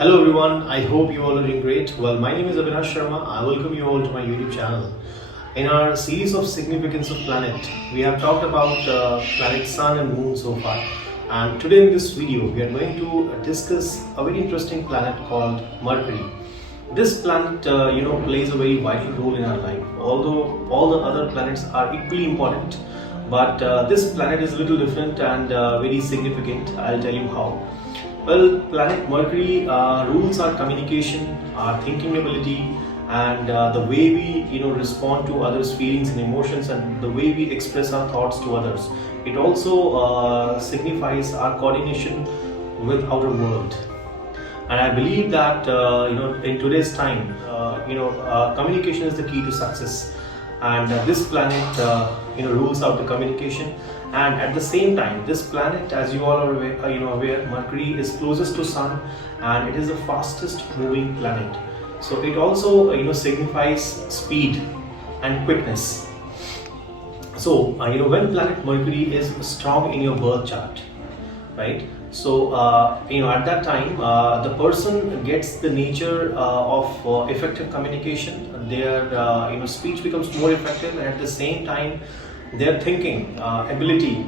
Hello everyone, I hope you all are doing great. Well, my name is Avinash Sharma. I welcome you all to my YouTube channel. In our series of Significance of Planet, we have talked about planet Sun and Moon so far. And today in this video, we are going to discuss a very interesting planet called Mercury. This planet, plays a very vital role in our life. Although all the other planets are equally important, but this planet is a little different and very significant. I'll tell you how. Well, planet Mercury rules our communication, our thinking ability, and the way we respond to others' feelings and emotions, and the way we express our thoughts to others. It also signifies our coordination with outer world. And I believe that in today's time, communication is the key to success. And this planet rules out the communication. And at the same time, this planet, as you all are aware, Mercury is closest to Sun, and it is the fastest moving planet. So it also signifies speed and quickness. So when planet Mercury is strong in your birth chart, right? So at that time, the person gets the nature of effective communication. Their speech becomes more effective, and at the same time, their thinking ability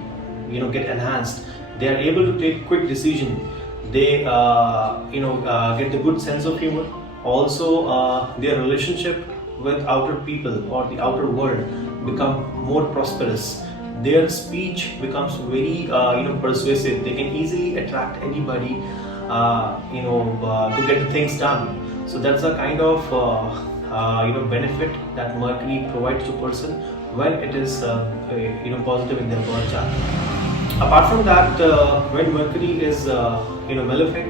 get enhanced. They are able to take quick decision. They get the good sense of humor. Also, their relationship with outer people or the outer world become more prosperous. Their speech becomes very persuasive. They can easily attract anybody to get the things done. So that's a kind of benefit that Mercury provides to person when it is positive in their birth chart. Apart from that, when Mercury is malefic,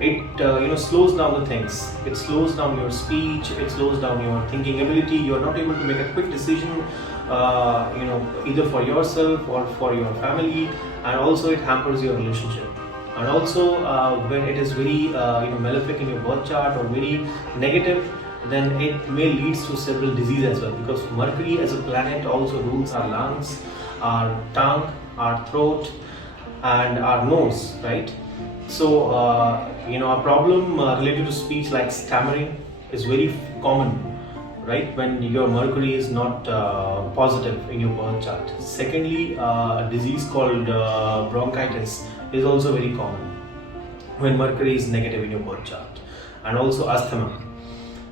it slows down the things. It slows down your speech. It slows down your thinking ability. You are not able to make a quick decision, either for yourself or for your family, and also it hampers your relationship. And also, when it is very malefic in your birth chart or very negative, then it may lead to several diseases as well, because Mercury as a planet also rules our lungs, our tongue, our throat, and our nose, right? So a problem related to speech like stammering is very common, right, when your Mercury is not positive in your birth chart. Secondly, a disease called bronchitis is also very common when Mercury is negative in your birth chart, and also asthma.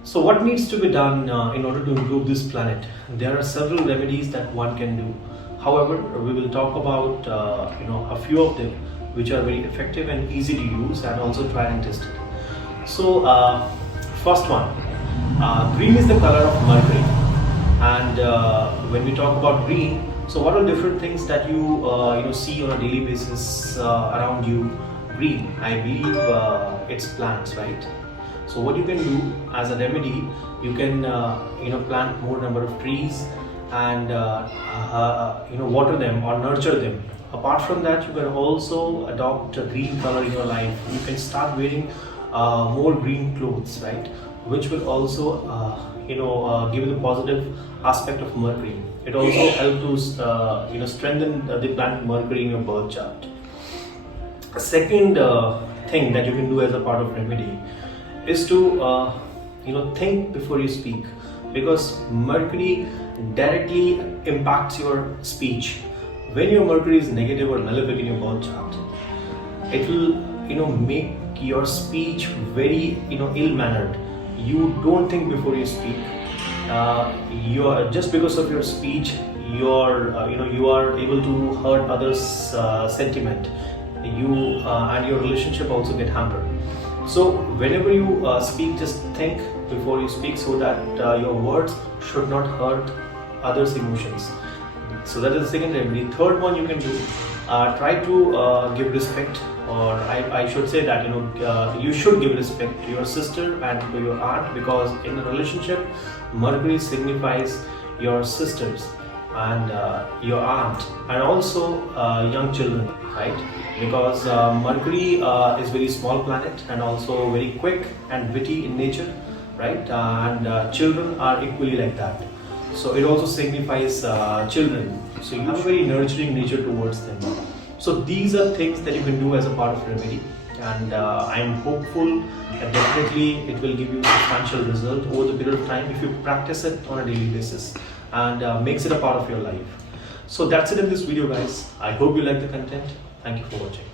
So what needs to be done in order to improve this planet? There are several remedies that one can do. However, we will talk about a few of them which are very effective and easy to use, and also try and test it. So first one, green is the color of Mercury. And when we talk about green, so what are different things that you see on a daily basis around you? Green, I believe it's plants, right? So what you can do as a remedy, you can plant more number of trees and water them or nurture them. Apart from that, you can also adopt a green color in your life. You can start wearing more green clothes, right? Which will also give you the positive aspect of Mercury. It also helps to strengthen the planet Mercury in your birth chart. A second thing that you can do as a part of remedy is to think before you speak, because Mercury directly impacts your speech. When your Mercury is negative or malefic in your birth chart, it will make your speech very ill-mannered. You don't think before you speak. You are just because of your speech, you are able to hurt others' sentiment. You and your relationship also get hampered. So whenever you speak, just think before you speak, so that your words should not hurt others' emotions. So that is the second remedy. Third one you can do, try to give respect, or I should say that you should give respect to your sister and to your aunt, because in a relationship, Mercury signifies your sisters and your aunt, and also young children, right? Because Mercury is very small planet and also very quick and witty in nature, right? And children are equally like that. So it also signifies children. So you have a very nurturing nature towards them. So these are things that you can do as a part of remedy. and I'm hopeful that definitely it will give you substantial result over the period of time if you practice it on a daily basis and makes it a part of your life. So that's it in this video, guys. I hope you like the content. Thank you for watching.